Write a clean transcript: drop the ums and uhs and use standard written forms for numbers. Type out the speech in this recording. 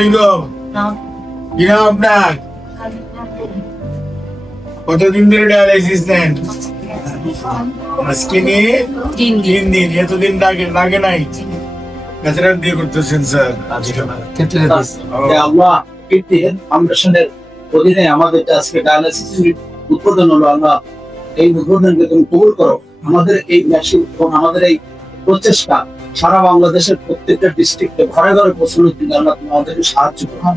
আলাইকুম। কি নাম আপনার? কতদিন ধরে ডায়ালাইসিস নেন? আজকে নিয়ে 3 দিন। এতদিন লাগে নাই? কাছাড়া দিয়ে করতেছেন স্যার? আল্লাহ ফাউন্ডেশনের অধীনে আমাদের আজকে ডায়ালাইসিস উদ্বোধন হলো। আল্লাহ এই উদ্বোধনকে তুমি কবুল করো। আমাদের এই মেশিন এবং আমাদের এই প্রচেষ্টা সারা বাংলাদেশের প্রত্যেকটা ডিস্ট্রিক্টে ঘরে ঘরে পৌঁছানোর জন্য আল্লাহ তুমি আমাদেরকে সাহায্য করো।